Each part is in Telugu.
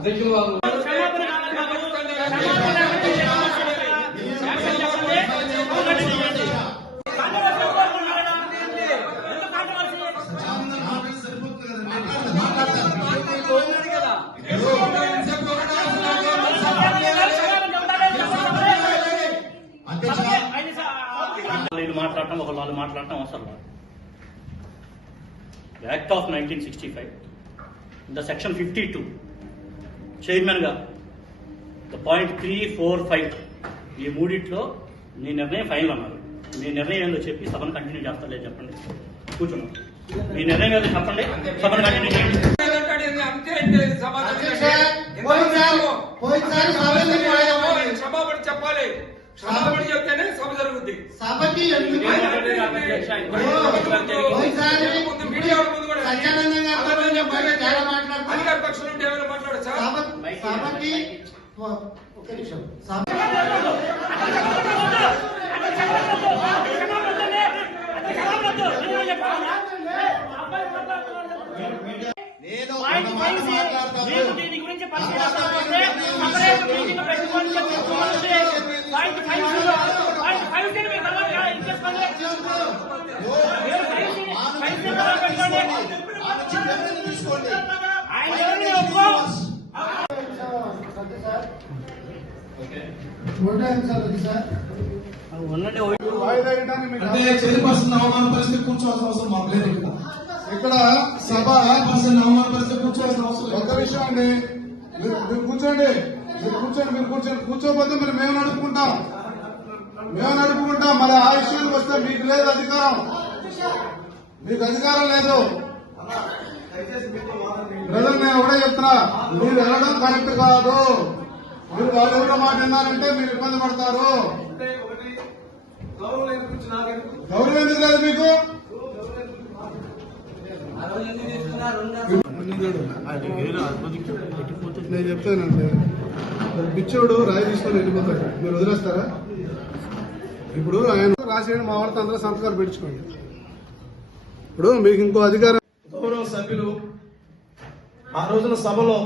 అధ్యక్షులు వారు వీళ్ళు మాట్లాడటం ఒక వాళ్ళు మాట్లాడటం అవసరం act of nineteen sixty five the section fifty two చైర్మన్గా the point three four five ఈ మూడిట్లో మీ నిర్ణయం ఫైనల్ అన్నారు. మీ నిర్ణయం ఏందో చెప్పి సభను కంటిన్యూ చేస్తలేదు చెప్పండి. కూర్చున్నాం. మీ నిర్ణయం ఏదో చెప్పండి. సభను కంటిన్యూ చేయండి. అంతే చెప్పాలి. క్షమాపణ చెప్తేనే సభ జరుగుద్ది. సభకి ఒక నిమిషం. సభ నేను పాయింట్ ఒక ఫైవ్ మాట సి, మాట్లాడతాను. మీకు దీని గురించి పరిశీలన కావాలంటే సపరేట్ మీటింగ్ పెట్టుకొని చెప్పుకోవాలంటే పాయింట్ ఫైవ్ సి లో, పాయింట్ ఫైవ్ సి ని మీరు తర్వాత ఇచ్చేసుకోండి. మీరు ఫైవ్ సి ని- ఫైవ్ సి ని తర్వాత పెట్టుకోండి. తీసుకోండి ఆయన ఎవరిని ఒప్పుకో. ఉన్నట్టు అంటే చైర్పర్సన్ అవమాన పరిస్థితి కూర్చోవాల్సిన అవసరం మాకు లేదు ఇక్కడ ఇక్కడ సభ పర్సన్ అవమాన పరిస్థితి కూర్చోవాల్సిన అవసరం ఒక్క విషయం అండి మీరు మీరు కూర్చోండి. మీరు కూర్చోండి మీరు కూర్చోండి. కూర్చోపోతే మరి మేము నడుపుకుంటాం. మేము నడుపుకుంటాం. మరి ఆ విషయానికి వస్తే మీకు లేదు అధికారం. మీకు అధికారం లేదు. బ్రదర్ నేను ఒకటే చెప్తున్నా మీరు వెళ్ళడం కరెక్ట్ కాదు. మీరు వాళ్ళు ఎవరో మాట విన్నారంటే మీరు ఇబ్బంది పడతారు. గౌరవం ఎందుకు లేదు మీకు? నేను చెప్తానండి పిచ్చోడు రాయి తీసుకొని వెళ్ళిపోతాడు. మీరు వదిలేస్తారా? ఇప్పుడు ఆయన రాసేయండి మా వాళ్ళతో అందరూ సంతకాలు పెట్టించుకోండి ఇప్పుడు మీకు ఇంకో అధికారం. గౌరవ సభ్యులు ఆ రోజున సభలో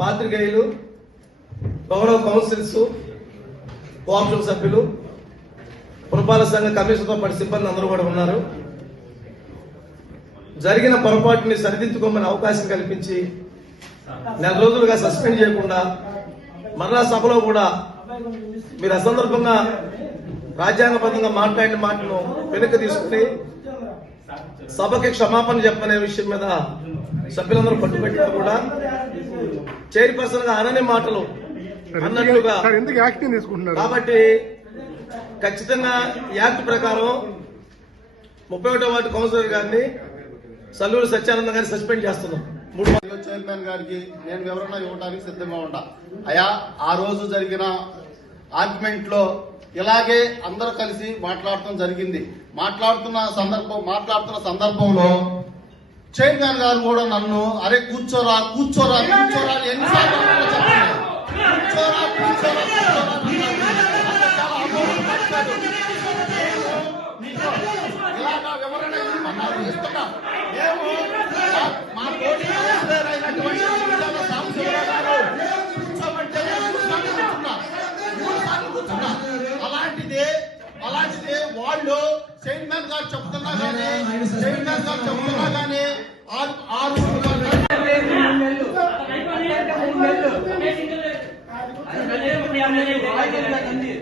పాత్రికేయులు గౌరవ కౌన్సిల్స్ కోఆపరేటివ్ సభ్యులు పురపాలక సంఘ కమిషన్తో పాటు సిబ్బంది అందరూ కూడా ఉన్నారు. జరిగిన పొరపాటుని సరిదిద్దుకోమని అవకాశం కల్పించి నెల రోజులుగా సస్పెండ్ చేయకుండా మరలా సభలో కూడా మీరు అసందర్భంగా రాజ్యాంగబద్ధంగా మాట్లాడిన మాటను వెనక్కి తీసుకుని సభకి క్షమాపణ చెప్పనే విషయం మీద సభ్యులందరూ పట్టుబట్టినా కూడా చైర్పర్సన్గా అనని మాటలు అన్నట్లుగా కాబట్టి ఖచ్చితంగా యాక్ట్ ప్రకారం ముప్పై ఒకటో వార్డు కౌన్సిలర్ గారిని సల్లూరు సత్యానంద గారిని సస్పెండ్ చేస్తున్నాం. మూడు చైర్మన్ గారికి నేను వివరణ ఇవ్వడానికి సిద్ధంగా ఉంటా. అయా ఆ రోజు జరిగిన ఆర్గ్యుమెంట్లో ఇలాగే అందరూ కలిసి మాట్లాడటం జరిగింది. మాట్లాడుతున్న సందర్భం మాట్లాడుతున్న సందర్భంలో చైర్మన్ గారు కూడా నన్ను అరే కూర్చోరా కూర్చోరా కూర్చోరా ఎన్నిసార్లు కూర్చోరా కూర్చోరా కూర్చోరా. అలాంటిదే వాళ్ళు చైర్మన్ గారు చెప్తున్నా కానీ చైర్మన్ గారు చెప్తున్నా కానీ ఆరు ఆరు అయిపోయింది.